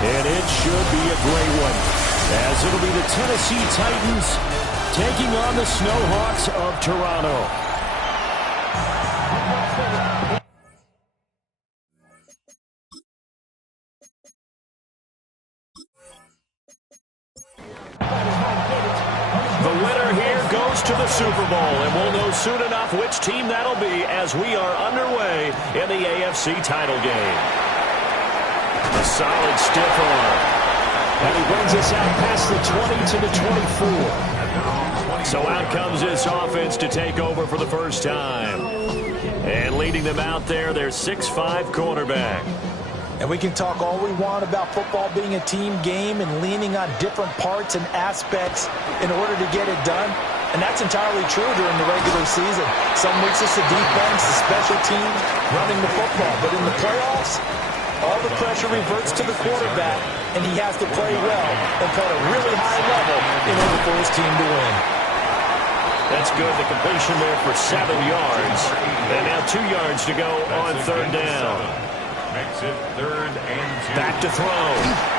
And it should be a great one, as it'll be the Tennessee Titans taking on the Snowhawks of Toronto. The winner here goes to the Super Bowl, and we'll know soon enough which team that'll be as we are underway in the AFC title game. A solid stiff arm. And he brings us out past the 20 to the 24. So out comes this offense to take over for the first time. And leading them out there, their 6'5" quarterback. And we can talk all we want about football being a team game and leaning on different parts and aspects in order to get it done. And that's entirely true during the regular season. Some weeks it's the defense, the special team, running the football. But in the playoffs, all the pressure reverts to the quarterback, and he has to play well and play at a really high level in order for his team to win. That's good. The completion there for 7 yards. And now 2 yards to go on third down. Makes it 3rd and 2. Back to throw.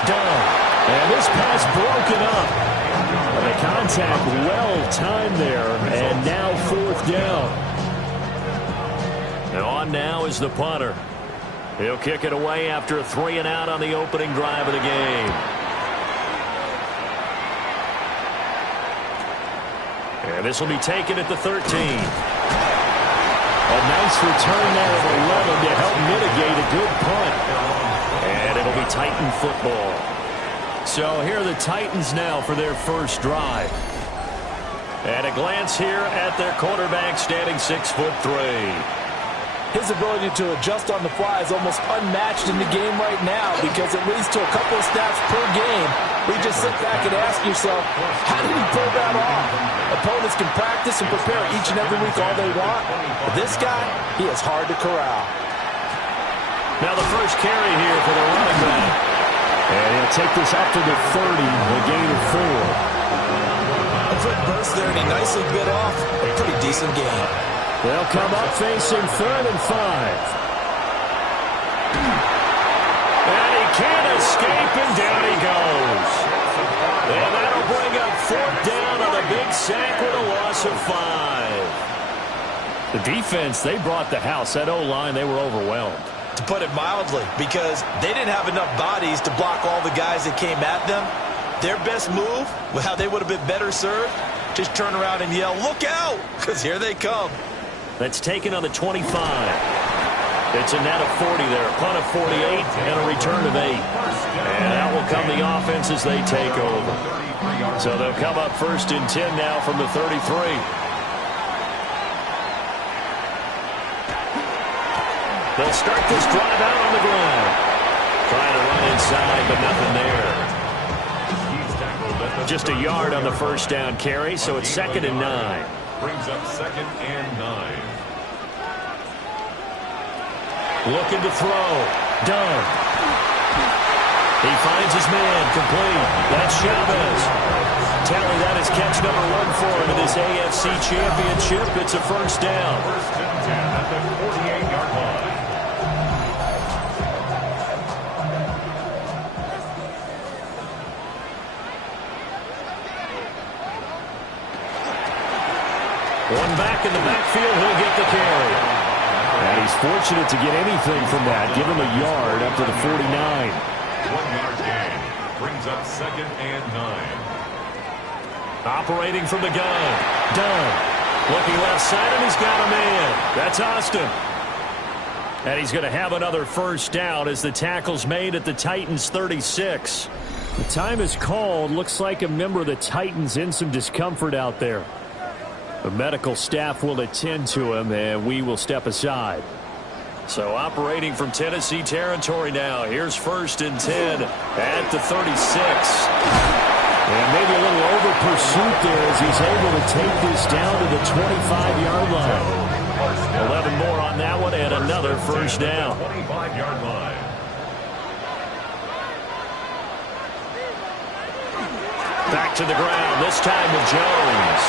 Done. And this pass broken up. And the contact well timed there. And now 4th down. And on now is the punter. He'll kick it away after a 3-and-out on the opening drive of the game. And this will be taken at the 13. A nice return there of 11 to help mitigate a good punt. And it'll be Titan football. So here are the Titans now for their first drive. And a glance here at their quarterback standing 6'3". His ability to adjust on the fly is almost unmatched in the game right now because it leads to a couple of snaps per game. We just sit back and ask yourself, how did he pull that off? Opponents can practice and prepare each and every week all they want. But this guy, he is hard to corral. Now the first carry here for the running back. And he'll take this up to the 30, a gain of 4. A quick burst there, and he nicely bit off a pretty decent game. They'll come up facing 3rd and 5. And he can't escape, and down he goes. And that'll bring up 4th down on a big sack with a loss of 5. The defense, they brought the house. That O-line, they were overwhelmed. To put it mildly, because they didn't have enough bodies to block all the guys that came at them. Their best move, how they would have been better served, just turn around and yell, "Look out!" because here they come. That's taken on the 25. It's a net of 40 there, a punt of 48, and a return of 8. And out will come the offense as they take over. So they'll come up 1st and 10 now from the 33. They'll start this drive out on the ground. Trying to run inside, but nothing there. Just a yard on the first down carry, so it's 2nd and 9. Brings up 2nd and 9. Looking to throw. Done. He finds his man. Complete. That's Chavez. Tally, that is catch number 1 for him in this AFC Championship. It's a first down. 1st and 10 at the 48-yard line. One back in the backfield, he'll get the carry. And he's fortunate to get anything from that. Give him a yard up to the 49. 1-yard gain. Brings up 2nd and 9. Operating from the gun. Done. Looking left side, and he's got a man. That's Austin. And he's going to have another first down as the tackle's made at the Titans' 36. The time is called. Looks like a member of the Titans in some discomfort out there. The medical staff will attend to him, and we will step aside. So operating from Tennessee territory now. Here's 1st and 10 at the 36. And maybe a little over pursuit there as he's able to take this down to the 25-yard line. 11 more on that one and another first down. 25-yard line. Back to the ground, this time with Jones.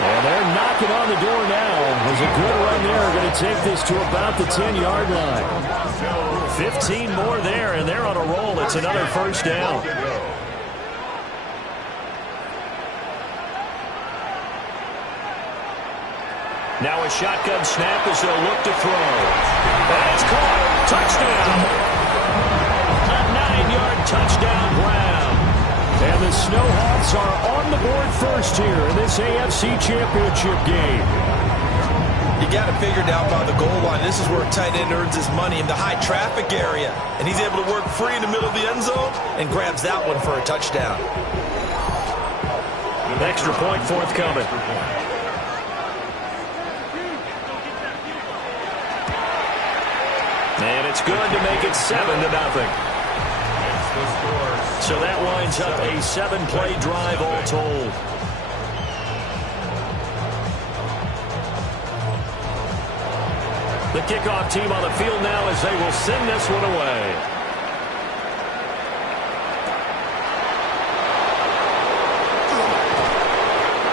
And they're knocking on the door now. There's a good run there. Going to take this to about the 10-yard line. 15 more there, and they're on a roll. It's another first down. Now a shotgun snap as they'll look to throw. And it's caught. Touchdown. A 9-yard touchdown grab. And the Snowhawks are on the board first here in this AFC Championship game. You got to figure down by the goal line. This is where a tight end earns his money in the high traffic area. And he's able to work free in the middle of the end zone and grabs that one for a touchdown. An extra point forthcoming. And it's good to make it 7-0. So that winds up a 7-play drive all told. The kickoff team on the field now as they will send this one away.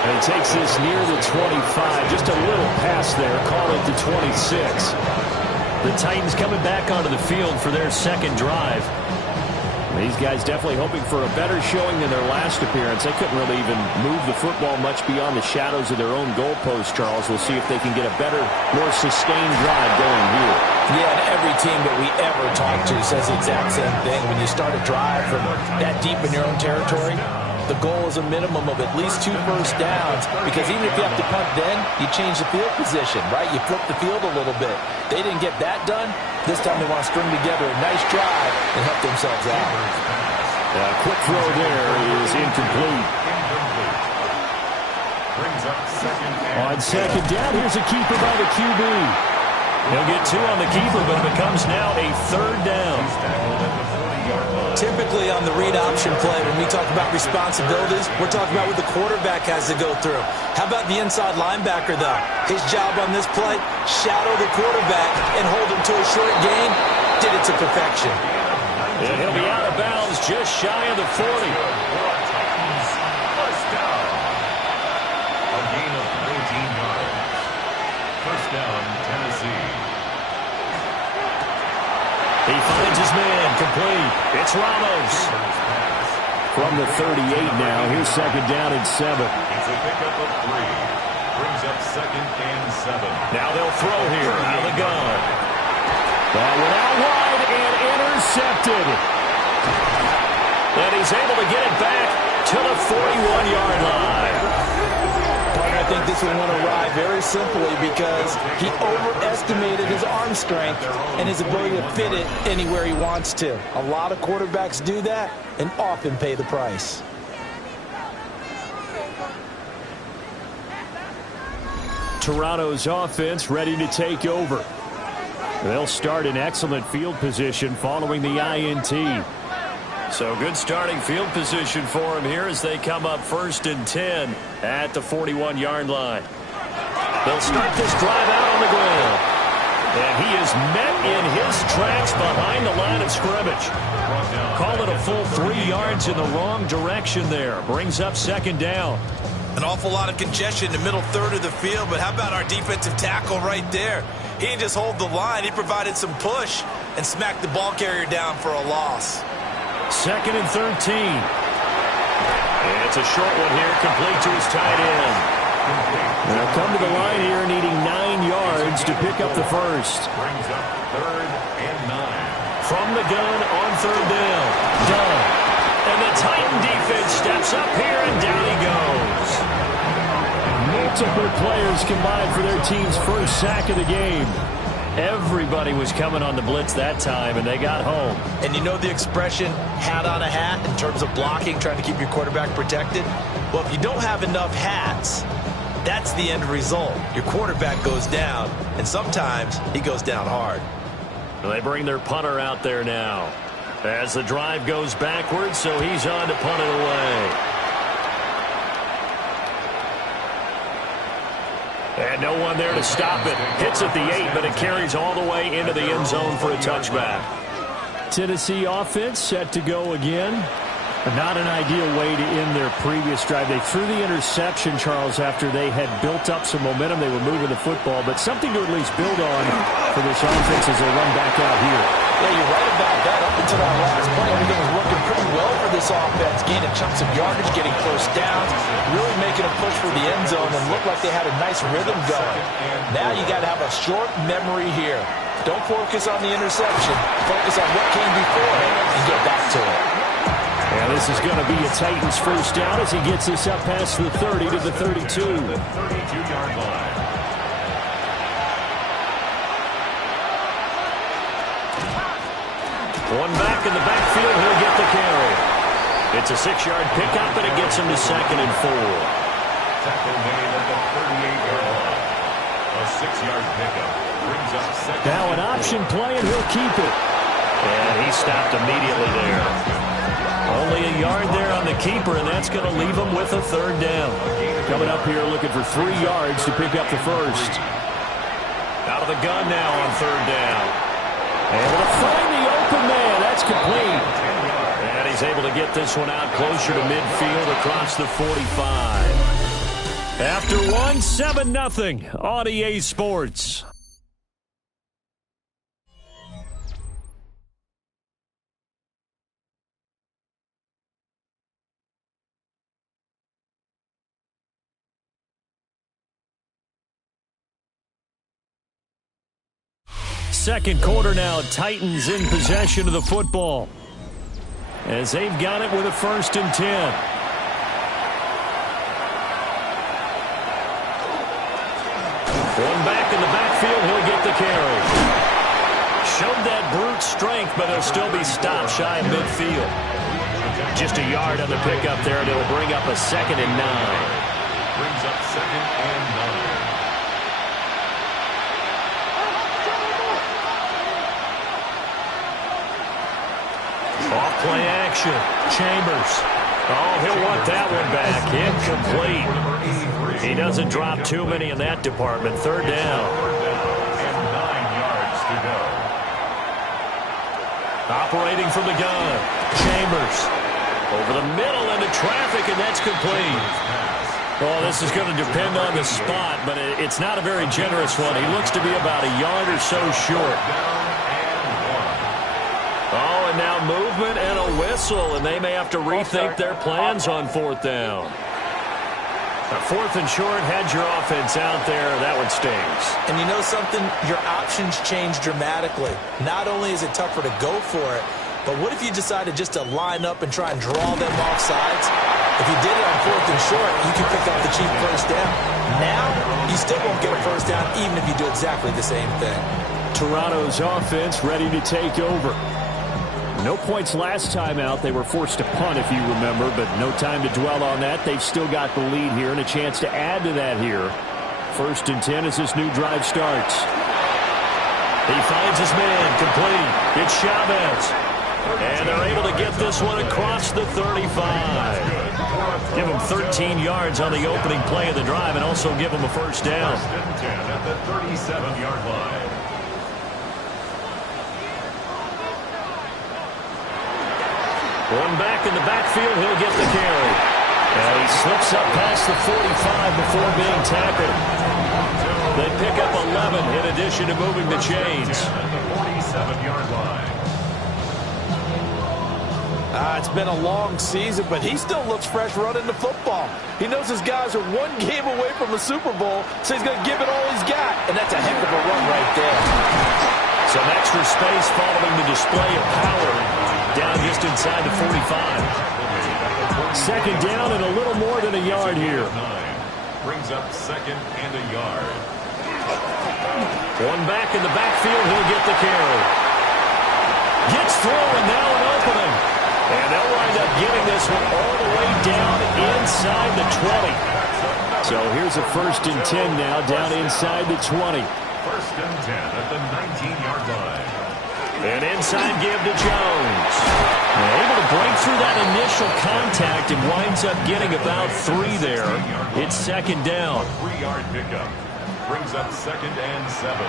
And he takes this near the 25. Just a little pass there. Call it the 26. The Titans coming back onto the field for their second drive. These guys definitely hoping for a better showing than their last appearance. They couldn't really even move the football much beyond the shadows of their own goalpost, Charles. We'll see if they can get a better, more sustained drive going here. Yeah, and every team that we ever talk to says the exact same thing. When you start a drive from that deep in your own territory, the goal is a minimum of at least 2 first downs, because even if you have to punt then, you change the field position, right? You flip the field a little bit. They didn't get that done. This time they want to string together a nice drive and help themselves out. A quick throw there is incomplete. On second down, here's a keeper by the QB. He'll get 2 on the keeper, but it becomes now a 3rd down. Typically on the read option play, when we talk about responsibilities, we're talking about what the quarterback has to go through. How about the inside linebacker, though? His job on this play, shadow the quarterback and hold him to a short gain. Did it to perfection. And he'll be out of bounds just shy of the 40. First down. A gain of 14 yards. First down, Tennessee. He finds his man, complete. It's Ramos. From the 38 now, here's second down and 7. It's a pickup of 3. Brings up 2nd and 7. Now they'll throw here out of the gun. That went out wide and intercepted. And he's able to get it back to the 41-yard line. I think this one went awry very simply because he overestimated his arm strength and his ability to fit it anywhere he wants to. A lot of quarterbacks do that and often pay the price. Toronto's offense ready to take over. They'll start in excellent field position following the INT. So good starting field position for him here as they come up 1st and 10 at the 41-yard line. They'll start this drive out on the ground. And he is met in his tracks behind the line of scrimmage. Call it a full 3 yards in the wrong direction there. Brings up 2nd down. An awful lot of congestion in the middle third of the field, but how about our defensive tackle right there? He didn't just hold the line. He provided some push and smacked the ball carrier down for a loss. 2nd and 13. And it's a short one here, complete to his tight end. They'll come to the line here needing 9 yards to pick up the first. Brings up 3rd and 9. From the gun on 3rd down. Done. And the Titan defense steps up here, and down he goes. Multiple players combined for their team's first sack of the game. Everybody was coming on the blitz that time, and they got home. And you know the expression, hat on a hat, in terms of blocking, trying to keep your quarterback protected? Well, if you don't have enough hats, that's the end result. Your quarterback goes down, and sometimes he goes down hard. Well, they bring their punter out there now as the drive goes backwards, so he's on to punt it away. And no one there to stop it. Hits at the 8, but it carries all the way into the end zone for a touchback. Tennessee offense set to go again. Not an ideal way to end their previous drive. They threw the interception, Charles, after they had built up some momentum. They were moving the football, but something to at least build on for this offense as they run back out here. Yeah, you're right about that. Up until that last play, everything was working pretty well for this offense. Gaining chunks of yardage, getting first downs, really making a push for the end zone, and looked like they had a nice rhythm going. Now you got to have a short memory here. Don't focus on the interception. Focus on what came before it and get back to it. And this is going to be a Titans first down as he gets this up past the 30 to the 32. 32-yard line. One back in the backfield, he'll get the carry. It's a 6-yard pickup, and it gets him to 2nd and 4. Tackle made at the 38-yard line. A 6-yard pickup brings up 2nd. Now an option play, and he'll keep it. And he stopped immediately there. Only a yard there on the keeper, and that's going to leave him with a 3rd down. Coming up here looking for 3 yards to pick up the first. Out of the gun now on 3rd down. Able to find the open man. That's complete. And he's able to get this one out closer to midfield across the 45. After 1, 7-0 on EA Sports. Second quarter now, Titans in possession of the football as they've got it with a 1st and 10. One back in the backfield, he'll get the carry. Showed that brute strength, but he'll still be stopped shy of midfield. Just a yard on the pickup there, and it'll bring up a 2nd and 9. Brings up 2nd and 9. Off play action. Chambers. Oh, he'll want that one back. Incomplete. He doesn't drop too many in that department. 3rd down. And 9 yards to go. Operating from the gun. Chambers. Over the middle into traffic, and that's complete. Well, this is going to depend on the spot, but it's not a very generous one. He looks to be about a yard or so short. Oh, and now movement and a whistle, and they may have to rethink their plans on 4th down. A 4th and short, had your offense out there. That one stings. And you know something? Your options change dramatically. Not only is it tougher to go for it, but what if you decided just to line up and try and draw them off sides? If you did it on 4th and short, you can pick up the cheap first down. Now, you still won't get a first down even if you do exactly the same thing. Toronto's offense ready to take over. No points last time out. They were forced to punt, if you remember, but no time to dwell on that. They've still got the lead here and a chance to add to that here. 1st and 10 as this new drive starts. He finds his man, complete. It's Chavez. And they're able to get this one across the 35. Give him 13 yards on the opening play of the drive and also give him a first down. 1st and 10 at the 37-yard line. One back in the backfield, he'll get the carry. And he slips up past the 45 before being tackled. They pick up 11 in addition to moving the chains. At the 47-yard line. It's been a long season, but he still looks fresh running the football. He knows his guys are one game away from the Super Bowl, so he's going to give it all he's got. And that's a heck of a run right there. Some extra space following the display of power down just inside the 45. 2nd down and a little more than a yard here. Brings up 2nd and a yard. One back in the backfield, he'll get the carry. Gets through, and now an opening. And they'll wind up getting this one all the way down inside the 20. So here's a 1st and 10 now, down inside the 20. 1st and 10 at the 19-yard line. An inside give to Jones. Able to break through that initial contact and winds up getting about 3 there. It's 2nd down. 3-yard pickup. Brings up 2nd and 7.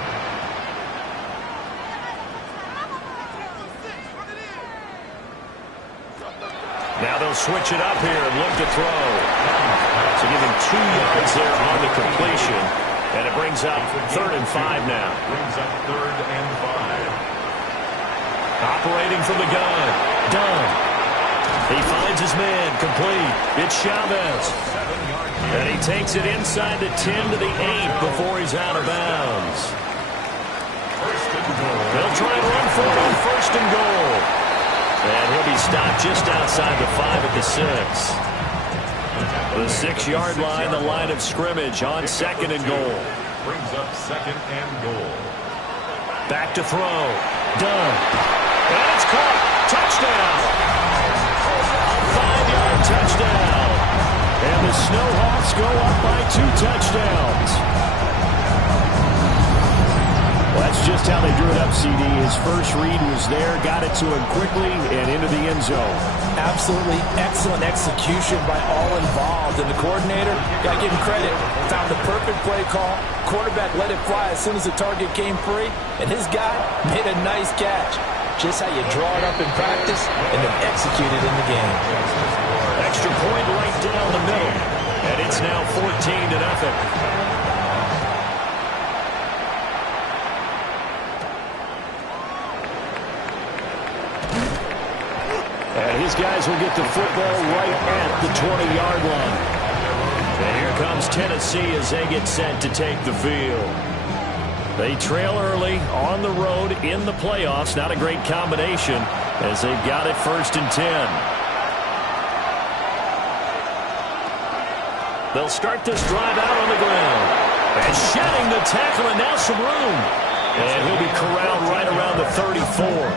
Now they'll switch it up here and look to throw. So give him 2 yards there on the completion. And it brings up 3rd and 5 now. Brings up 3rd and 5. Operating from the gun. Done. He finds his man. Complete. It's Chavez. And he takes it inside the 10 to the 8 before he's out of bounds. They'll try and run for it on 1st and goal. And he'll be stopped just outside the 5 at the 6. The 6-yard line, the line of scrimmage on 2nd and goal. Brings up 2nd and goal. Back to throw. Done. And it's caught. Touchdown. A 5-yard touchdown. And the Snowhawks go up by 2 touchdowns. Well, that's just how they drew it up, CD. His first read was there, got it to him quickly, and into the end zone. Absolutely excellent execution by all involved. And the coordinator, got to give him credit, found the perfect play call. Quarterback let it fly as soon as the target came free, and his guy made a nice catch. Just how you draw it up in practice and then execute it in the game. Extra point right down the middle, and it's now 14-0. And his guys will get the football right at the 20-yard line. And here comes Tennessee as they get set to take the field. They trail early on the road in the playoffs. Not a great combination as they've got it 1st and 10. They'll start this drive out on the ground. And shedding the tackle, and now some room. And he'll be corralled right around the 34.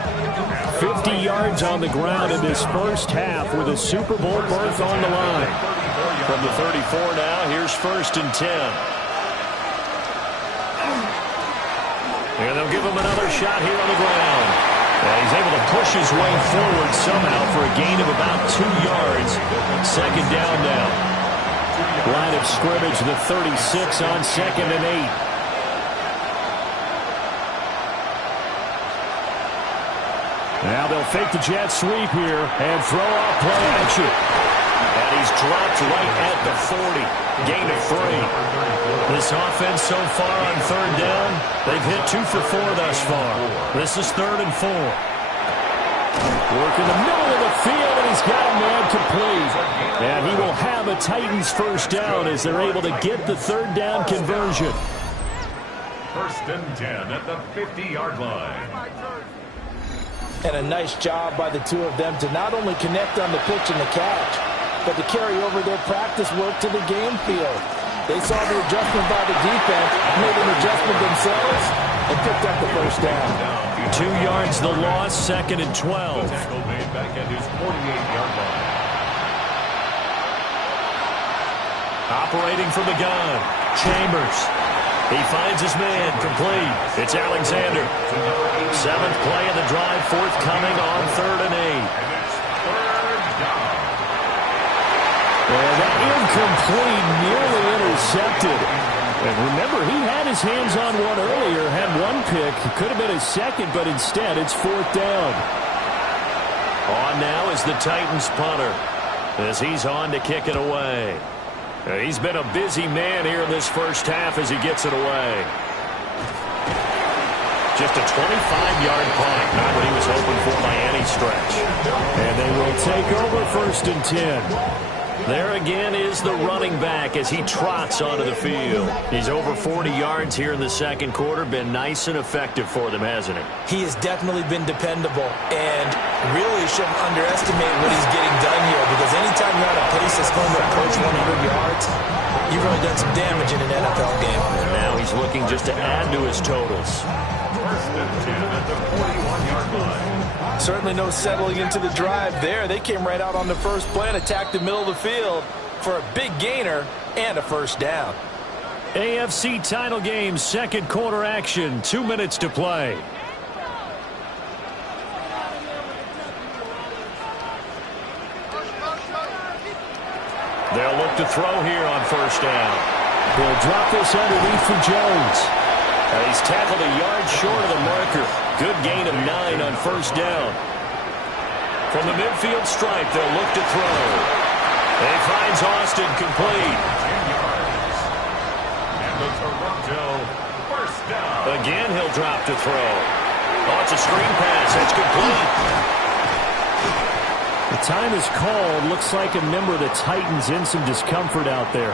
50 yards on the ground in this first half with a Super Bowl berth on the line. From the 34 now, here's 1st and 10. And they'll give him another shot here on the ground. And he's able to push his way forward somehow for a gain of about 2 yards. 2nd down now. Line of scrimmage, the 36 on 2nd and 8. Now they'll fake the jet sweep here and throw off play action. And he's dropped right at the 40. Gain of 3. This offense so far on 3rd down, they've hit 2 for 4 thus far. This is 3rd and 4. Work in the middle of the field, and he's got a man complete. And he will have a Titans 1st down as they're able to get the 3rd down conversion. 1st and 10 at the 50-yard line. And a nice job by the 2 of them to not only connect on the pitch and the catch, but to carry over their practice work to the game field. They saw the adjustment by the defense, made an adjustment themselves, and picked up the 1st down. 2 yards the loss, 2nd and 12. Tackle made back at his 48-yard line. Operating from the gun, Chambers. He finds his man, complete. It's Alexander. 7th play of the drive, forthcoming on 3rd and 8. And it's 3rd down. And that incomplete, nearly intercepted. And remember, he had his hands on one earlier, had one pick. Could have been his 2nd, but instead it's 4th down. On now is the Titans punter as he's on to kick it away. He's been a busy man here in this first half as he gets it away. Just a 25-yard punt, not what he was hoping for by any stretch. And they will take over 1st and 10. There again is the running back as he trots onto the field. He's over 40 yards here in the 2nd quarter. Been nice and effective for them, hasn't he? He has definitely been dependable, and really shouldn't underestimate what he's getting done here, because anytime you're on a pace that's going to approach 100 yards, you've really done some damage in an NFL game. And now he's looking just to add to his totals. 1st and 10 at the 41-yard line. Certainly no settling into the drive there. They came right out on the first play and attacked the middle of the field for a big gainer and a 1st down. AFC title game, 2nd quarter action, 2 minutes to play. They'll look to throw here on 1st down. They'll drop this underneath for Jones. And he's tackled a yard short of the marker. Good gain of 9 on 1st down. From the midfield stripe, they'll look to throw. He finds Austin complete. 10 yards. And the Toronto first down. Again, he'll drop to throw. Oh, it's a screen pass. It's complete. The time is called. Looks like a member of the Titans in some discomfort out there.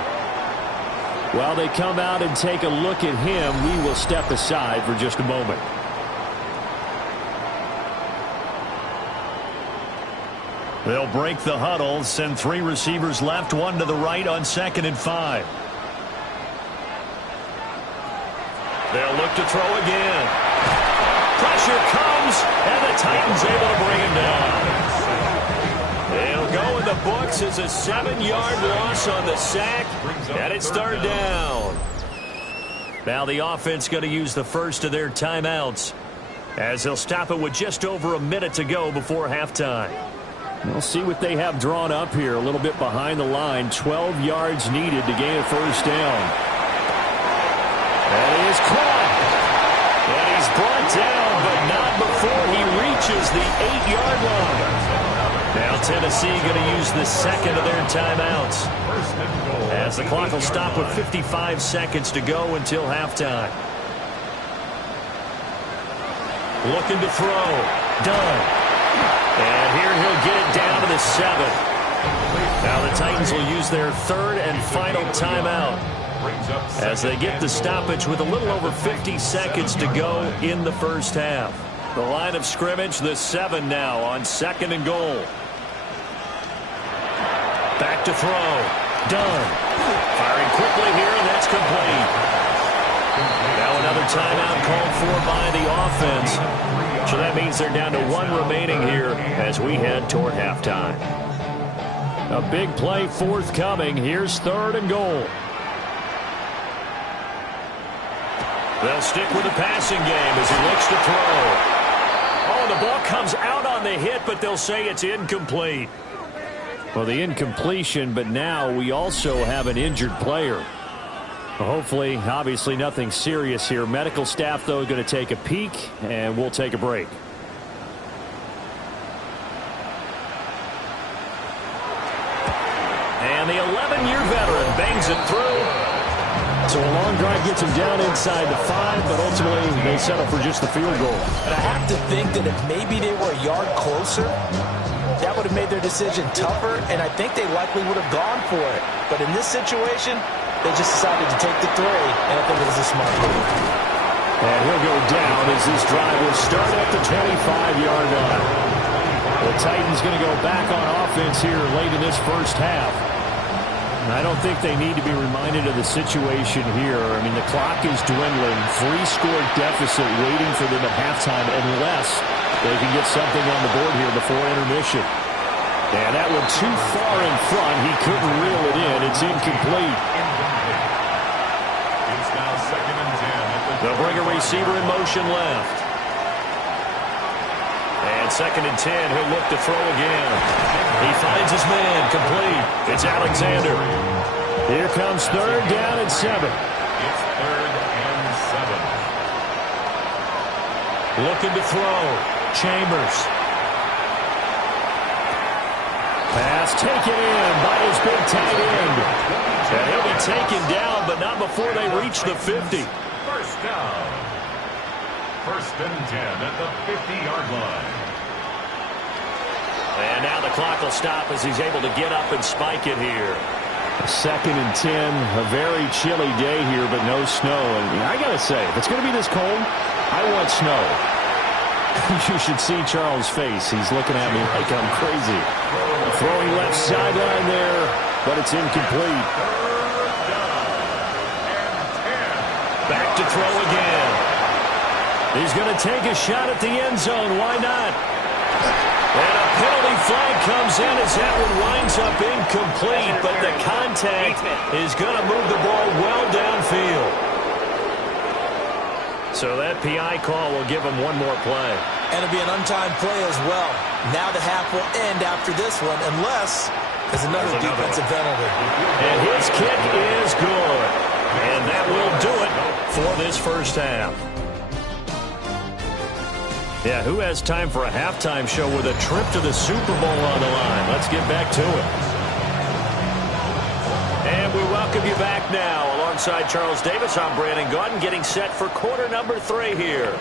While they come out and take a look at him, we will step aside for just a moment. They'll break the huddle, send 3 receivers left, 1 to the right on 2nd and 5. They'll look to throw again. Pressure comes, and the Titans able to bring him down. They'll go in the books as a 7-yard loss on the sack, and it's 3rd down. Now the offense going to use the first of their timeouts, as they'll stop it with just over a minute to go before halftime. We'll see what they have drawn up here. A little bit behind the line. 12 yards needed to gain a first down. And he is caught. And he's brought down, but not before he reaches the 8-yard line. Now Tennessee going to use the second of their timeouts, as the clock will stop with 55 seconds to go until halftime. Looking to throw. Done. And here he'll get it down to the 7. Now the Titans will use their 3rd and final timeout, as they get the stoppage with a little over 50 seconds to go in the first half. The line of scrimmage, the 7 now on 2nd and goal. Back to throw. Done. Firing quickly here, and that's complete. Now another timeout called for by the offense. So that means they're down to 1 remaining here as we head toward halftime. A big play forthcoming. Here's 3rd and goal. They'll stick with the passing game as he looks to throw. Oh, the ball comes out on the hit, but they'll say it's incomplete. Well, the incompletion, but now we also have an injured player. Hopefully, obviously nothing serious here. Medical staff, though, going to take a peek, and we'll take a break. And the 11-year veteran bangs it through. So a long drive gets him down inside the 5, but ultimately they settle for just the field goal. And I have to think that if maybe they were a yard closer, that would have made their decision tougher, and I think they likely would have gone for it. But in this situation, they just decided to take the 3, and I think it was a smart move. And he'll go down as this drive will start at the 25-yard line. The Titans going to go back on offense here late in this first half. I don't think they need to be reminded of the situation here. I mean, the clock is dwindling. 3-score deficit waiting for them at halftime unless they can get something on the board here before intermission. And that one too far in front. He couldn't reel it in. It's incomplete. It's now 2nd and 10. They'll bring a receiver in motion left. And 2nd and 10. He'll look to throw again. He finds his man complete. It's Alexander. Here comes 3rd down and 7. It's 3rd and 7. Looking to throw. Chambers. Pass taken in by his big tight end. And he'll be taken down, but not before they reach the 50. First down. 1st and 10 at the 50-yard line. And now the clock will stop as he's able to get up and spike it here. 2nd and 10, a very chilly day here, but no snow. And I got to say, if it's going to be this cold, I want snow. You should see Charles' face. He's looking at me like I'm crazy. Throwing left sideline there, but it's incomplete. Back to throw again. He's going to take a shot at the end zone. Why not? And a penalty flag comes in as that one winds up incomplete, but the contact is going to move the ball well downfield. So that PI call will give him one more play. And it'll be an untimed play as well. Now the half will end after this one, unless there's another defensive penalty. And his kick is good. And that will do it for this first half. Yeah, who has time for a halftime show with a trip to the Super Bowl on the line? Let's get back to it. And we welcome you back now. Alongside Charles Davis, I'm Brandon Gaudin, getting set for quarter number 3 here.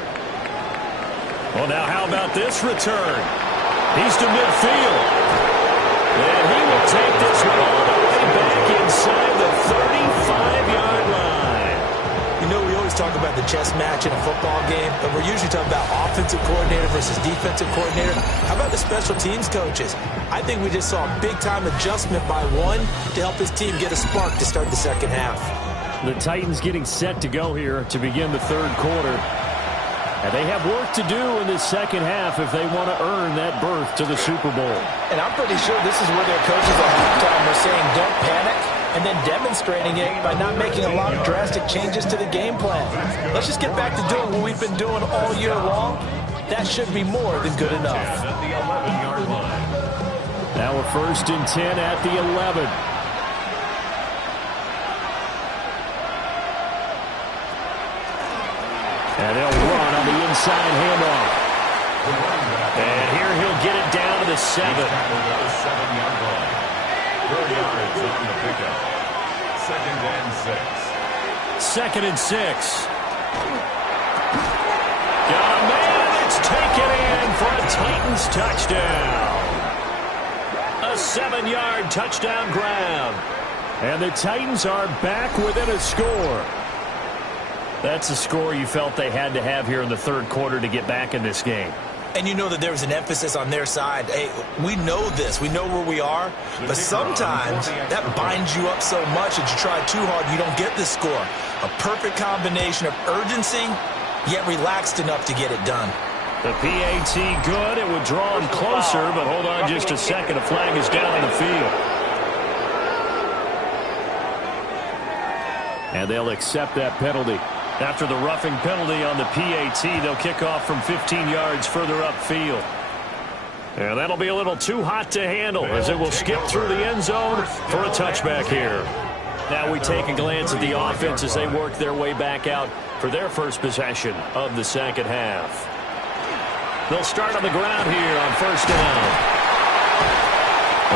Well, now how about this return? He's to midfield. And he will take this one all the way back inside the 35-yard line. You know, we always talk about the chess match in a football game, but we're usually talking about offensive coordinator versus defensive coordinator. How about the special teams coaches? I think we just saw a big-time adjustment by one to help his team get a spark to start the second half. The Titans getting set to go here to begin the third quarter. And they have work to do in this second half if they want to earn that berth to the Super Bowl. And I'm pretty sure this is where their coaches at halftime are saying don't panic, and then demonstrating it by not making a lot of drastic changes to the game plan. Let's just get back to doing what we've been doing all year long. That should be more than good enough. At the 11-yard line. Now we're 1st and 10 at the 11. And they'll run on the inside handoff. And here he'll get it down to the 7. At the 7-yard line. 30 yards on the pickup. 2nd and 6. 2nd and 6. Got a man. It's taken in for a Titans touchdown. A 7-yard touchdown grab. And the Titans are back within a score. That's a score you felt they had to have here in the third quarter to get back in this game. And you know that there was an emphasis on their side. Hey, we know this. We know where we are. But sometimes that binds you up so much that you try too hard, you don't get the score. A perfect combination of urgency, yet relaxed enough to get it done. The PAT good. It would draw him closer, but hold on just a second. A flag is down on the field. And they'll accept that penalty. After the roughing penalty on the PAT, they'll kick off from 15 yards further upfield. And that'll be a little too hot to handle as it will skip through the end zone for a touchback here. Now we take a glance at the offense as they work their way back out for their first possession of the second half. They'll start on the ground here on 1st down.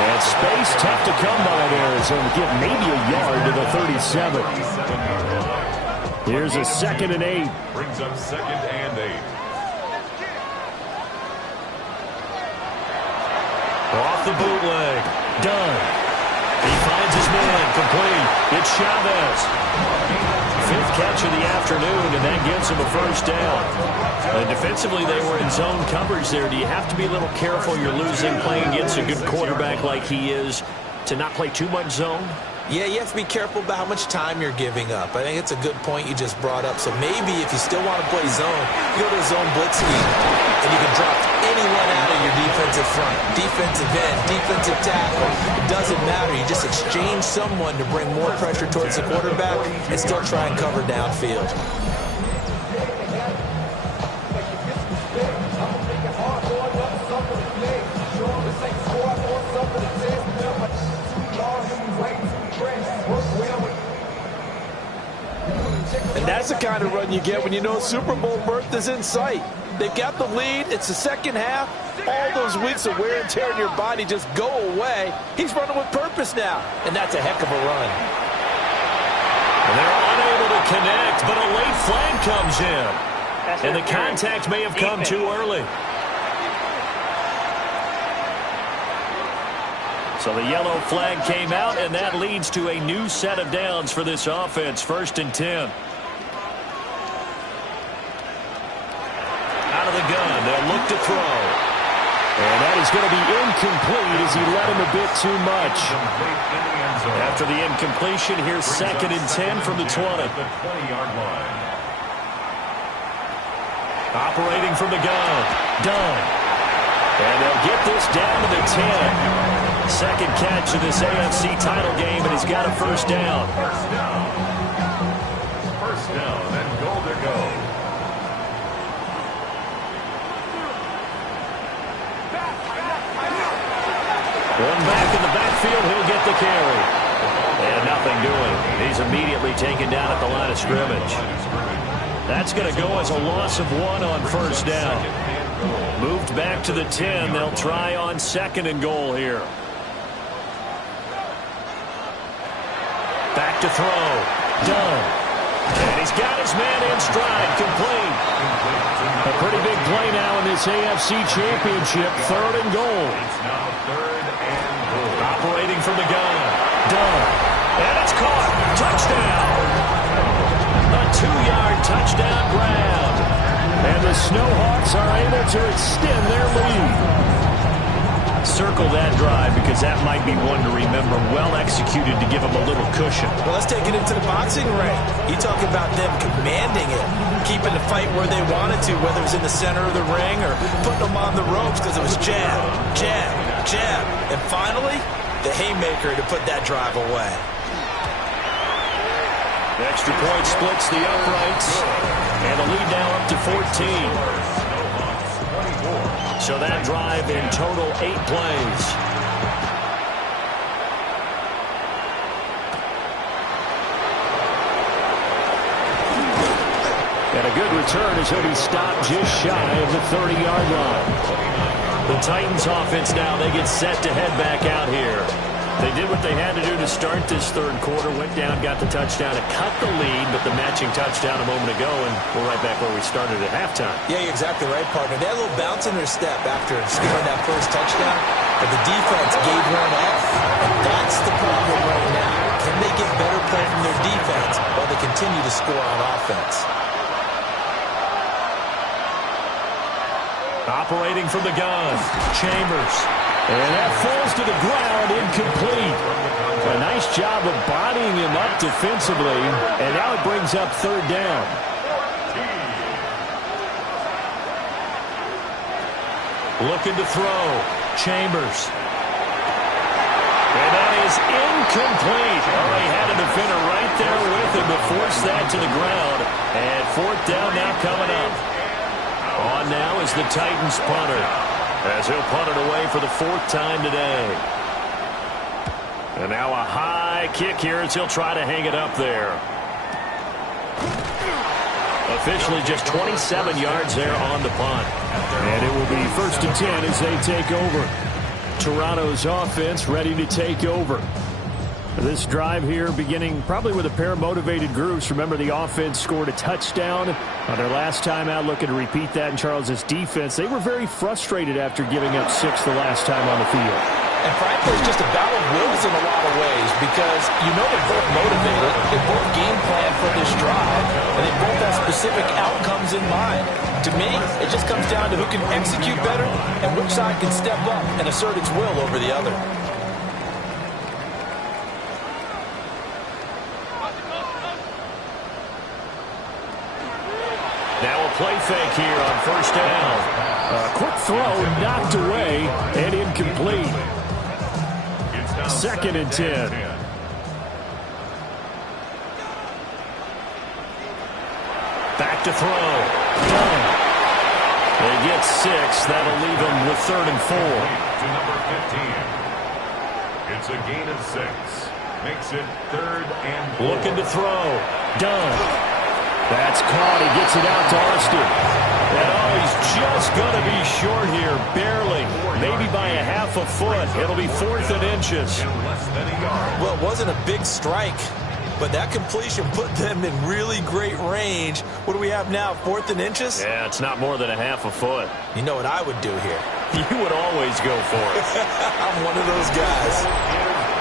And space tough to come by there, so we'll get maybe a yard to the 37. Here's a 2nd and 8. Brings up 2nd and 8. Off the bootleg. Done. He finds his man. Complete. It's Chavez. 5th catch of the afternoon, and that gives him a 1st down. And defensively, they were in zone coverage there. Do you have to be a little careful? You're losing playing against a good quarterback like he is to not play too much zone? Yeah, you have to be careful about how much time you're giving up. I think it's a good point you just brought up. So maybe if you still want to play zone, you go to a zone blitz scheme, and you can drop anyone out of your defensive front, defensive end, defensive tackle. It doesn't matter. You just exchange someone to bring more pressure towards the quarterback and still try and cover downfield. And that's the kind of run you get when you know Super Bowl berth is in sight. They've got the lead. It's the second half. All those weeks of wear and tear in your body just go away. He's running with purpose now, and that's a heck of a run. And they're unable to connect, but a late flag comes in. And the contact may have come too early. So the yellow flag came out, and that leads to a new set of downs for this offense. 1st and 10. Out of the gun, they'll look to throw. And that is going to be incomplete as he let him a bit too much. After the incompletion, here's 2nd and 10 from the 20. The 20-yard line. Operating from the gun. Done. And they'll get this down to the 10. 2nd catch of this AFC title game, and he's got a 1st down. First down and goal to go. One back in the backfield, he'll get the carry. And nothing doing. He's immediately taken down at the line of scrimmage. That's going to go as a loss of 1 on 1st down. Moved back to the 10. They'll try on 2nd and goal here. Back to throw. Done. And he's got his man in stride. Complete. A pretty big play now in this AFC Championship. 3rd and goal. It's now 3rd and goal. Operating from the gun. Done. And it's caught. Touchdown. A 2-yard touchdown grab. And the Snowhawks are able to extend their lead. Circle that drive because that might be one to remember. Well executed to give them a little cushion. Well, let's take it into the boxing ring. You talk about them commanding it, keeping the fight where they wanted to, whether it was in the center of the ring or putting them on the ropes because it was jab, jab, jab. And finally, the haymaker to put that drive away. The extra point splits the uprights. And the lead now up to 14. So that drive in total 8 plays. And a good return as he'll be stopped just shy of the 30-yard line. The Titans offense now, they get set to head back out here. They did what they had to do to start this 3rd quarter, went down, got the touchdown to cut the lead, but the matching touchdown a moment ago, and we're right back where we started at halftime. Yeah, you're exactly right, partner. They had a little bounce in their step after scoring that first touchdown, but the defense gave one up, and that's the problem right now. Can they get better play from their defense while they continue to score on offense? Operating from the gun, Chambers. And that falls to the ground, incomplete. A nice job of bodying him up defensively, and now it brings up 3rd down. Looking to throw, Chambers. And that is incomplete. Oh, he had a defender right there with him to force that to the ground. And 4th down now coming up. On now is the Titans punter, as he'll punt it away for the 4th time today. And now a high kick here as he'll try to hang it up there. Officially just 27 yards there on the punt. And it will be 1st and 10 as they take over. Toronto's offense ready to take over. This drive here beginning probably with a pair of motivated groups. Remember, the offense scored a touchdown on their last time out, looking to repeat that in Charles' defense. They were very frustrated after giving up 6 the last time on the field. And frankly, it's just a battle of wills in a lot of ways because you know they're both motivated, they both game plan for this drive, and they both have specific outcomes in mind. To me, it just comes down to who can execute better and which side can step up and assert its will over the other. Now a play fake here on 1st down. A quick throw knocked away and incomplete. 2nd and 10. Back to throw. Done. They get 6. That'll leave them with 3rd and 4. To number 15. It's a gain of 6. Makes it 3rd and 4. Looking to throw. Done. That's caught. He gets it out to Austin. And oh, he's just going to be short here. Barely. Maybe by a half a foot. It'll be 4th and inches. Less than a yard. Well, it wasn't a big strike, but that completion put them in really great range. What do we have now, 4th and inches? Yeah, it's not more than a half a foot. You know what I would do here? You would always go for it. I'm one of those guys.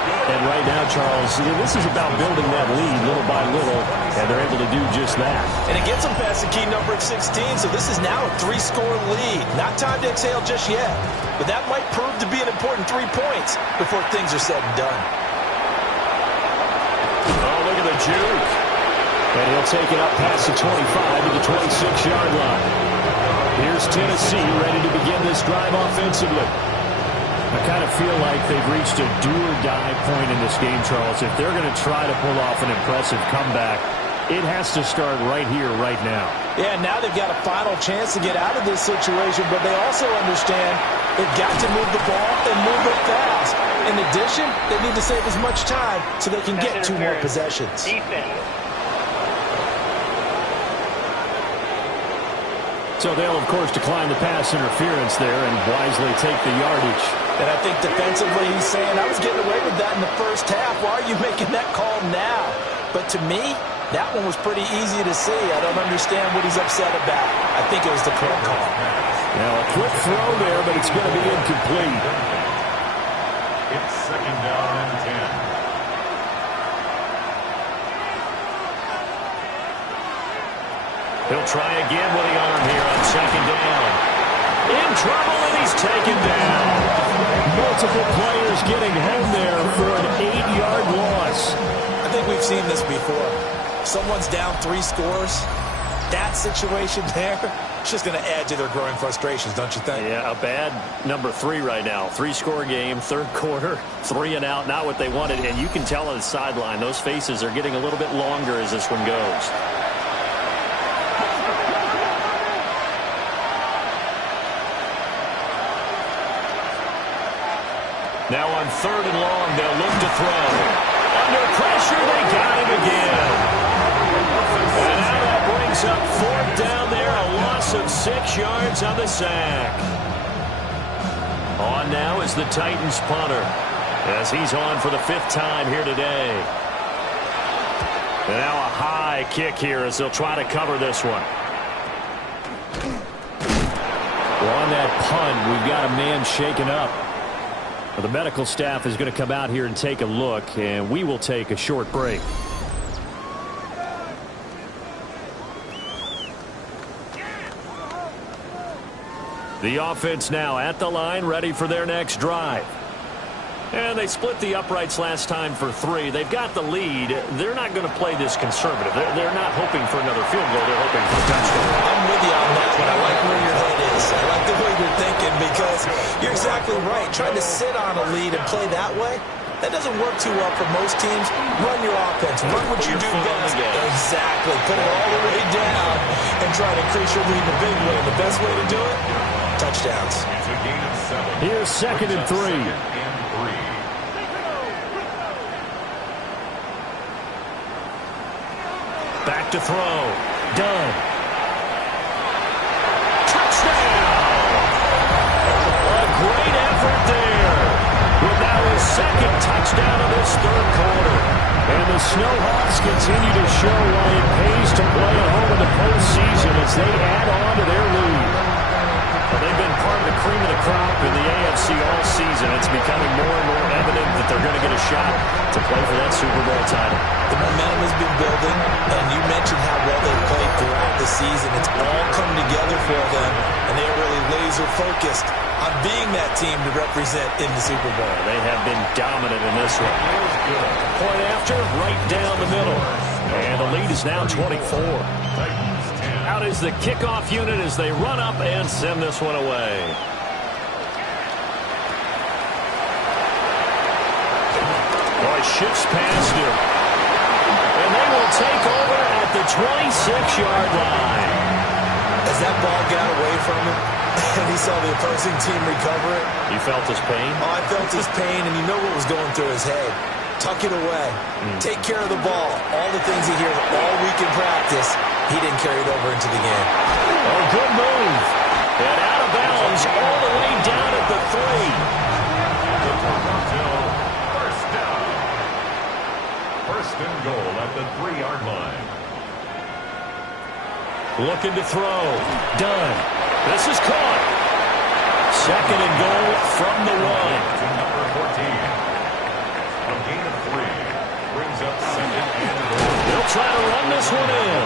And right now, Charles, this is about building that lead little by little, and they're able to do just that. And it gets them past the key number of 16, so this is now a 3-score lead. Not time to exhale just yet, but that might prove to be an important 3 points before things are said and done. Oh, look at the juke. And he'll take it up past the 25 to the 26-yard line. Here's Tennessee ready to begin this drive offensively. I kind of feel like they've reached a do-or-die point in this game, Charles. If they're going to try to pull off an impressive comeback, it has to start right here, right now. Yeah, now they've got a final chance to get out of this situation, but they also understand they've got to move the ball and move it fast. In addition, they need to save as much time so they can get 2 more possessions. Defense. So they'll, of course, decline the pass interference there and wisely take the yardage. And I think defensively he's saying, I was getting away with that in the first half. Why are you making that call now? But to me, that one was pretty easy to see. I don't understand what he's upset about. I think it was the correct call. Now a quick throw there, but it's going to be incomplete. It's second down and 10. He'll try again with the arm here on second down. In trouble, and he's taken down. Multiple players getting home there for an 8-yard loss. I think we've seen this before. Someone's down 3 scores. That situation there, it's just going to add to their growing frustrations, don't you think? Yeah, a bad number 3 right now. 3-score game, third quarter, 3 and out, not what they wanted. And you can tell on the sideline, those faces are getting a little bit longer as this one goes. Now on third and long, they'll look to throw. Under pressure, they got him again. And now that brings up fourth down there, a loss of 6 yards on the sack. On now is the Titans punter, as he's on for the 5th time here today. And now a high kick here as they'll try to cover this one. Well, on that punt, we've got a man shaken up. The medical staff is going to come out here and take a look, and we will take a short break. The offense now at the line, ready for their next drive. And they split the uprights last time for 3. They've got the lead. They're not going to play this conservative. They're not hoping for another field goal. They're hoping for a touchdown. I'm with you on that, but I like where your head is. I like the way you're thinking because you're exactly right. Trying to sit on a lead and play that way, that doesn't work too well for most teams. Run your offense. Run what you do best. Exactly. Put it all the way down and try to increase your lead in a big way. The best way to do it, touchdowns. It's a gain of 7. Here's second and 3. Back to throw. Done. Touchdown! A great effort there. With now his 2nd touchdown of this third quarter. And the Snowhawks continue to show why it pays to play at home in the postseason as they add on to their lead. Well, they've been part of the cream of the crop in the AFC all season. It's becoming more and more evident that they're going to get a shot to play for that Super Bowl title. The momentum has been building, and you mentioned how well they've played throughout the season. It's all come together for them, and they are really laser-focused on being that team to represent in the Super Bowl. They have been dominant in this one. Point after, right down the middle. And the lead is now 24. Out is the kickoff unit as they run up and send this one away. Boy, shifts past him. And they will take over at the 26-yard line. As that ball got away from him, and he saw the opposing team recover it. You felt his pain? Oh, I felt his pain, and you know what was going through his head. Tuck it away. Take care of the ball. All the things he hears all week in practice, he didn't carry it over into the game. Oh, good move. And out of bounds all the way down at the 3. First down. First and goal at the 3-yard line. Looking to throw. Done. This is caught. Second and goal from the 1. To number 14. A gain of 3. Brings up second and goal. They'll try to run this one in.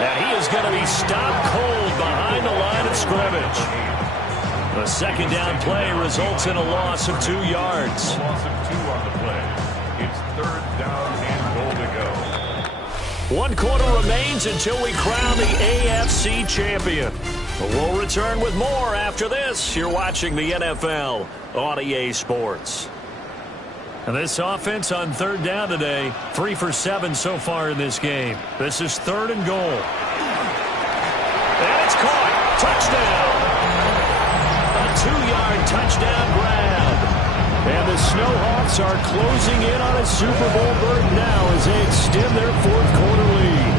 Now he is going to be stopped cold behind the line of scrimmage. The second down play results in a loss of 2 yards. A loss of 2 on the play. It's third down and goal to go. 1 quarter remains until we crown the AFC champion. We'll return with more after this. You're watching the NFL on EA Sports. And this offense on third down today, 3 for 7 so far in this game. This is third and goal. And it's caught. Touchdown. A 2-yard touchdown grab. And the Snowhawks are closing in on a Super Bowl berth now as they extend their fourth quarter lead.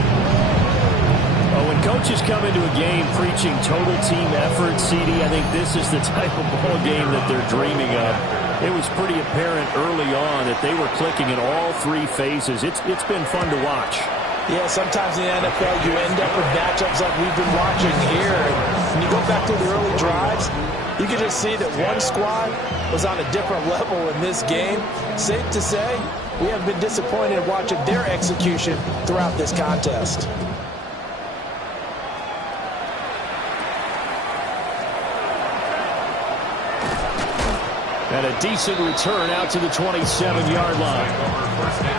Oh, and When coaches come into a game preaching total team effort, CD, I think this is the type of ball game that they're dreaming of. It was pretty apparent early on that they were clicking in all three phases. It's been fun to watch. Yeah, sometimes in the NFL you end up with matchups like we've been watching here. And when you go back to the early drives, you can just see that one squad was on a different level in this game. Safe to say, we have been disappointed watching their execution throughout this contest. And a decent return out to the 27-yard line.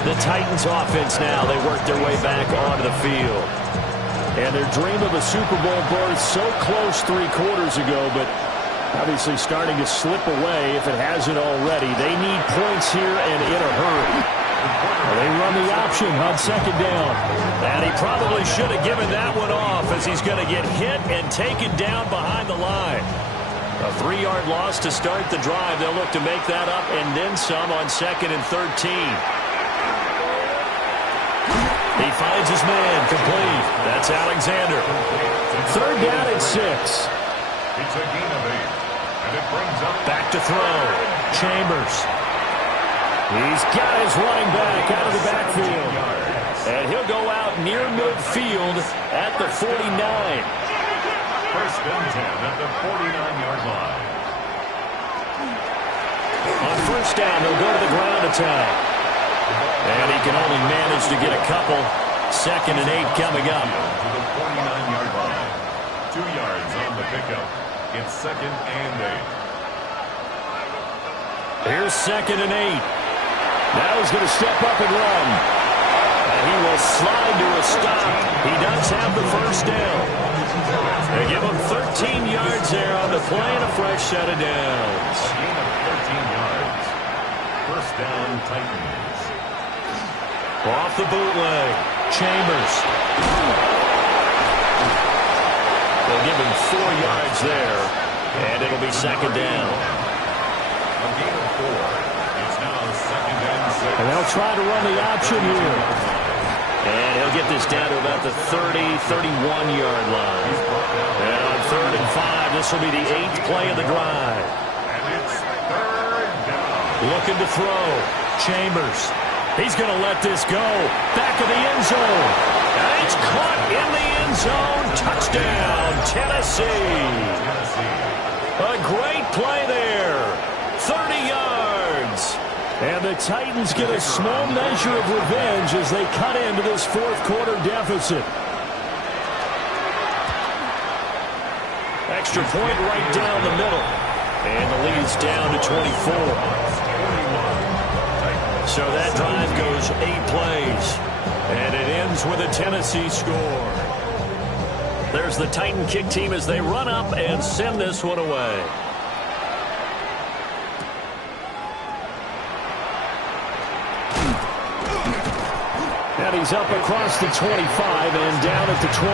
The Titans offense now, they work their way back onto the field. And their dream of a Super Bowl berth so close 3 quarters ago, but obviously starting to slip away if it hasn't already. They need points here and in a hurry. They run the option on 2nd down. And he probably should have given that one off as he's going to get hit and taken down behind the line. A 3-yard loss to start the drive. They'll look to make that up and then some on 2nd and 13. He finds his man complete. That's Alexander. 3rd down and 6. It's a gain of 8. And it brings up Back to throw. Chambers. He's got his running back out of the backfield. And he'll go out near midfield at the 49. 1st and 10 at the 49-yard line. On 1st down, they'll go to the ground attack. And he can only manage to get a couple. 2nd and 8 coming up. To the 49-yard line. 2 yards on the pickup. It's 2nd and 8. Here's 2nd and 8. Now he's going to step up and run. And he will slide to a stop. He does have the 1st down. They give him 13 yards there on the play and a fresh set of downs. A gain of 13 yards. 1st down, Titans. Off the bootleg. Chambers. They'll give him 4 yards there. And it'll be 2nd down. A gain of 4. It's now 2nd and 6. And they'll try to run the option here. And he'll get this down to about the 30, 31-yard line. And on 3rd and 5, this will be the 8th play of the drive. And it's 3rd down. Looking to throw. Chambers. He's going to let this go. Back of the end zone. And it's caught in the end zone. Touchdown, Tennessee. A great play there. 30 yards. And the Titans get a small measure of revenge as they cut into this 4th quarter deficit. Extra point right down the middle. And the lead's down to 24. So that drive goes 8 plays. And it ends with a Tennessee score. There's the Titan kick team as they run up and send this one away. And he's up across the 25 and down at the 28.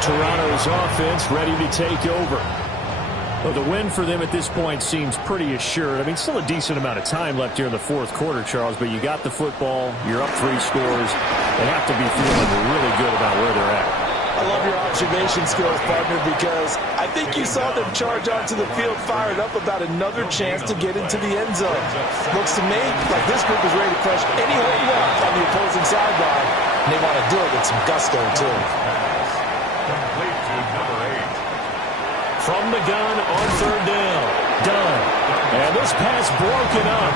Toronto's offense ready to take over. Well, the win for them at this point seems pretty assured. I mean, still a decent amount of time left here in the 4th quarter, Charles, but you got the football, you're up 3 scores. They have to be feeling really good about where they're at. I love your observation skills, partner, because I think you saw them charge onto the field fired up about another chance to get into the end zone. Looks to me like this group is ready to crush any home run on the opposing sideline, and they want to do it with some gusto, too. Complete to number 8. From the gun on 3rd down. Done. And this pass broken up.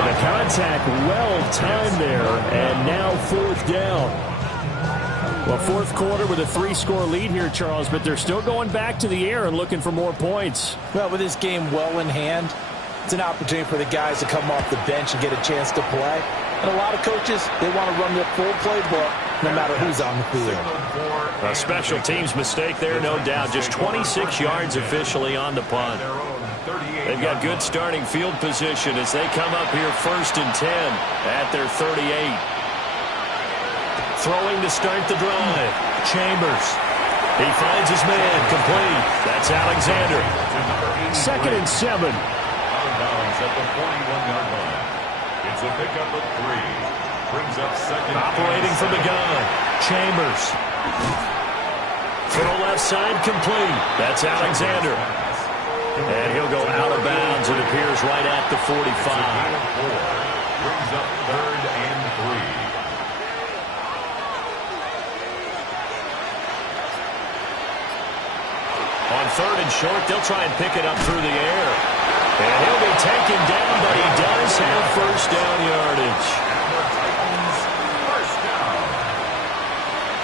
And the contact well timed there, and now 4th down. Well, 4th quarter with a 3-score lead here, Charles, but they're still going back to the air and looking for more points. Well, with this game well in hand, it's an opportunity for the guys to come off the bench and get a chance to play. And a lot of coaches, they want to run the full playbook no matter who's on the field. A special teams mistake there, no doubt. Just 26 yards officially on the punt. They've got good starting field position as they come up here 1st and 10 at their 38. Throwing to start the drive. Chambers. He finds his man complete. That's Alexander. 2nd and 7. Out of bounds at the 41-yard line. It's a pickup of 3. Brings up 2nd. Operating from the gun. Chambers. Throw left side complete. That's Alexander. And he'll go out of bounds, it appears, right at the 45. Brings up 3rd and 3. On 3rd and short, they'll try and pick it up through the air. And he'll be taken down, but he does have first down yardage. First down.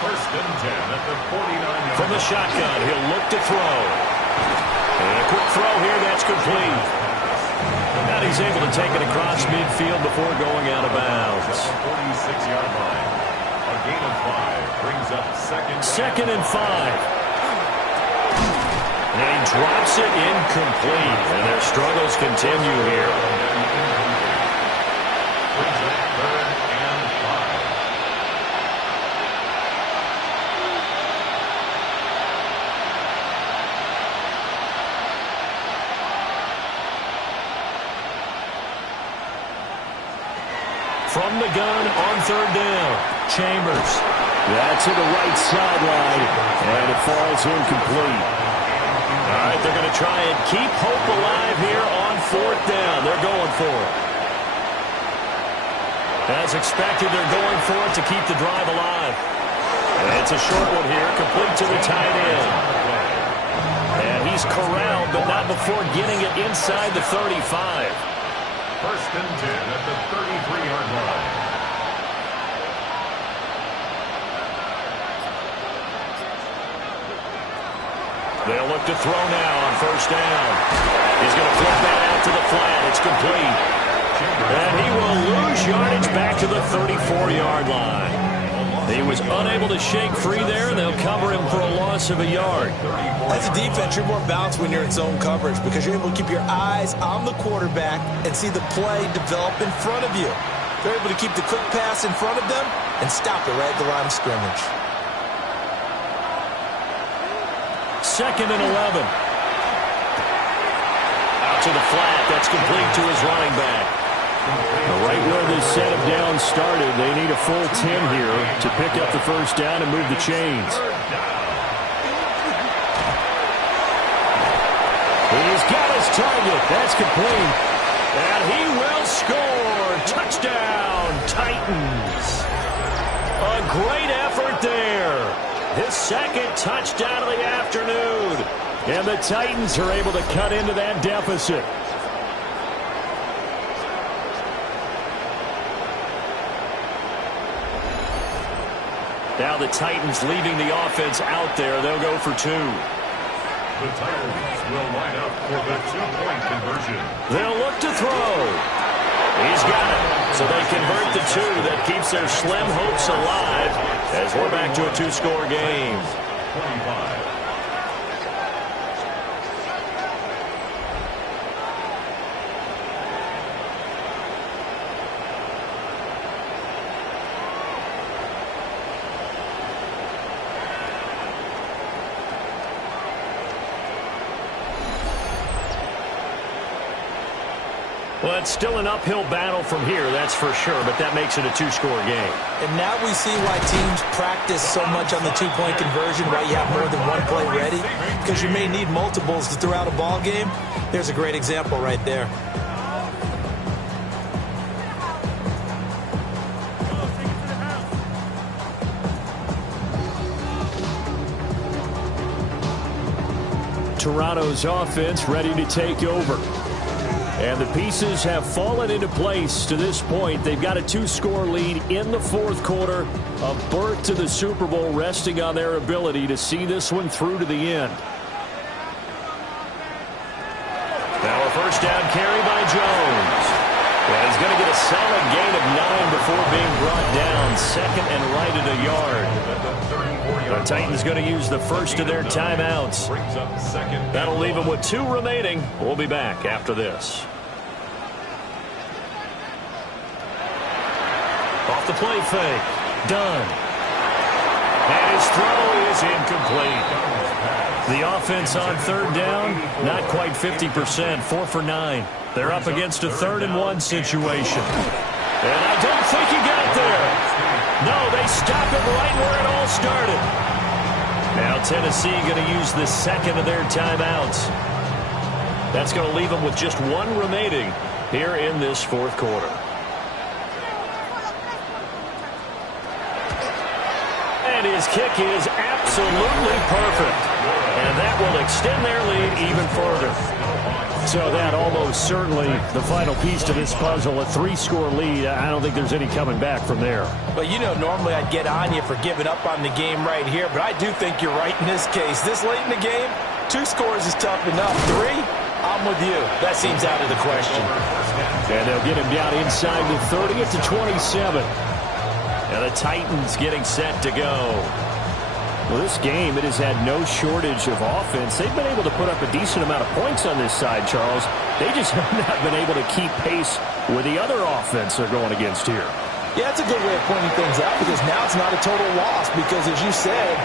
1st and 10 at the 49. From the shotgun, he'll look to throw. And a quick throw here, that's complete. Now he's able to take it across midfield before going out of bounds. 46-yard line. A gain of 5 brings up 2nd and 5. And he drops it incomplete. And their struggles continue here. Brings up 3rd and 5. From the gun on 3rd down. Chambers. That's to the right sideline. And it falls incomplete. All right, they're going to try and keep hope alive here on 4th down. They're going for it. As expected, they're going for it to keep the drive alive. And it's a short one here, complete to the tight end. And he's corralled, but not before getting it inside the 35. 1st and 10 at the 33-yard line. They'll look to throw now on 1st down. He's going to flip that out to the flat. It's complete. And he will lose yardage back to the 34-yard line. He was unable to shake free there, and they'll cover him for a loss of a yard. As a defense, you're more balanced when you're in zone coverage because you're able to keep your eyes on the quarterback and see the play develop in front of you. They're able to keep the quick pass in front of them and stop it right at the line of scrimmage. 2nd and 11. Out to the flat. That's complete to his running back. Right where this set of downs started, they need a full 10 here to pick up the first down and move the chains. He's got his target. That's complete. And he will score. Touchdown, Titans. A great effort there. His 2nd touchdown of the afternoon. And the Titans are able to cut into that deficit. Now the Titans leaving the offense out there. They'll go for 2. The Titans will line up for the 2-point conversion. They'll look to throw. He's got it. So they convert the 2. That keeps their slim hopes alive as we're back to a 2-score game. 25. Well, it's still an uphill battle from here, that's for sure, but that makes it a 2-score game. And now we see why teams practice so much on the 2-point conversion, why you have more than one play ready, because you may need multiples to throw out a ball game. There's a great example right there. Toronto's offense ready to take over. And the pieces have fallen into place to this point. They've got a 2-score lead in the 4th quarter. A berth to the Super Bowl resting on their ability to see this one through to the end. Now a first down carry by Jones. And he's going to get a solid gain of 9 before being brought down. 2nd and right at a yard. The Titans going to use the first of their timeouts. That'll leave them with 2 remaining. We'll be back after this. Off the play fake. Done. And his throw is incomplete. The offense on 3rd down, not quite 50%, 4 for 9. They're up against a 3rd and 1 situation. And I don't think he got there. No, they stop it right where it all started. Now Tennessee going to use the second of their timeouts. That's going to leave them with just one remaining here in this fourth quarter. And his kick is absolutely perfect. And that will extend their lead even further. So that almost certainly the final piece to this puzzle, a 3-score lead. I don't think there's any coming back from there. But, you know, normally I'd get on you for giving up on the game right here, but I do think you're right in this case. This late in the game, 2 scores is tough enough. 3, I'm with you. That seems out of the question. And they'll get him down inside the 30 to 27. And the Titans getting set to go. Well, this game, it has had no shortage of offense. They've been able to put up a decent amount of points on this side, Charles. They just have not been able to keep pace with the other offense they're going against here. Yeah, that's a good way of pointing things out because now it's not a total loss because, as you said,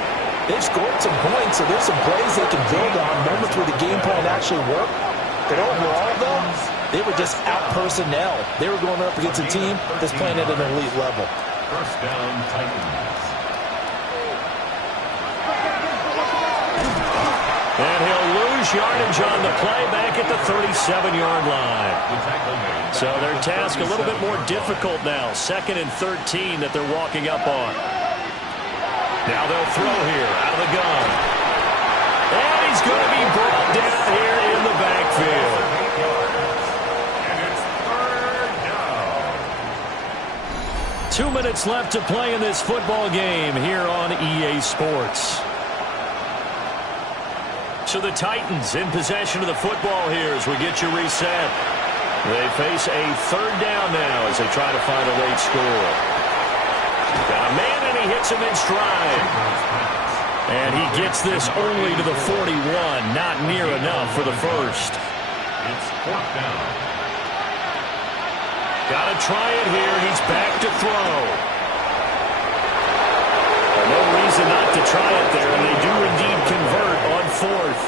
they've scored some points, so there's some plays they can build on, moments where the game plan actually worked. But overall, though, they were just out-personnel. They were going up against a team that's playing at an elite level. First down, Titans. And he'll lose yardage on the play back at the 37-yard line. So their task a little bit more difficult now. 2nd and 13 that they're walking up on. Now they'll throw here out of the gun. And he's going to be brought down here in the backfield. And it's 3rd down. 2 minutes left to play in this football game here on EA Sports. So the Titans in possession of the football here as we get you reset. They face a 3rd down now as they try to find a late score. Got a man and he hits him in stride. And he gets this only to the 41, not near enough for the first. It's 4th down. Got to try it here. He's back to throw. No reason not to try it there, and they do indeed convert on 4th.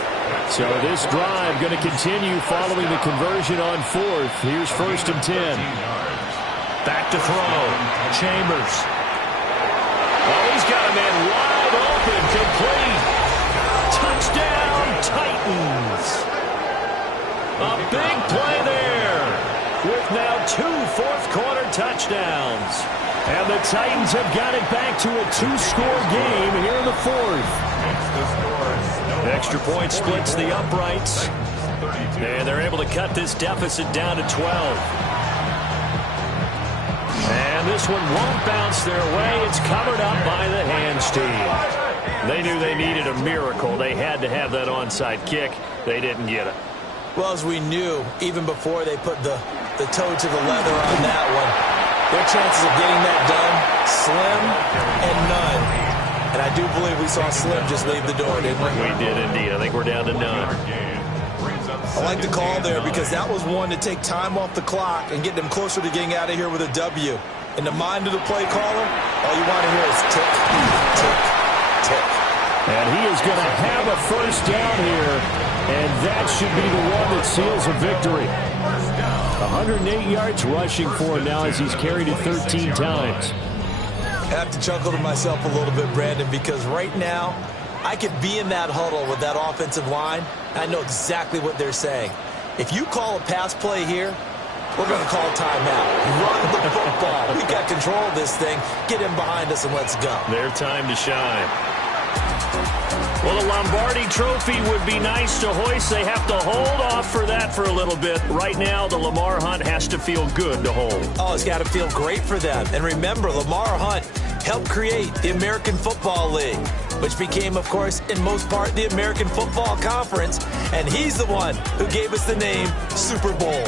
So this drive going to continue following the conversion on 4th. Here's 1st and 10. Back to throw. Chambers. Oh, he's got a man wide open, complete. Touchdown, Titans. A big play there with now 2 fourth-quarter touchdowns. And the Titans have got it back to a 2-score game here in the 4th. Extra point splits the uprights. And they're able to cut this deficit down to 12. And this one won't bounce their way. It's covered up by the hands team. They knew they needed a miracle. They had to have that onside kick. They didn't get it. Well, as we knew, even before they put the toe to the leather on that one, their chances of getting that done, slim and none. And I do believe we saw Slim just leave the door, didn't we? We did indeed. I think we're down to none. I like the call there because that was one to take time off the clock and get them closer to getting out of here with a W. In the mind of the play caller, all you want to hear is tick, tick, tick. And he is going to have a first down here, and that should be the one that seals a victory. 108 yards rushing for him now as he's carried it 13 times. I have to chuckle to myself a little bit, Brandon, because right now I could be in that huddle with that offensive line. I know exactly what they're saying. If you call a pass play here, we're going to call timeout. Run the football. We got control of this thing. Get him behind us and let's go. Their time to shine. Well, the Lombardi Trophy would be nice to hoist. They have to hold off for that for a little bit. Right now, the Lamar Hunt has to feel good to hold. Oh, it's got to feel great for them. And remember, Lamar Hunt helped create the American Football League, which became, of course, in most part, the American Football Conference. And he's the one who gave us the name Super Bowl.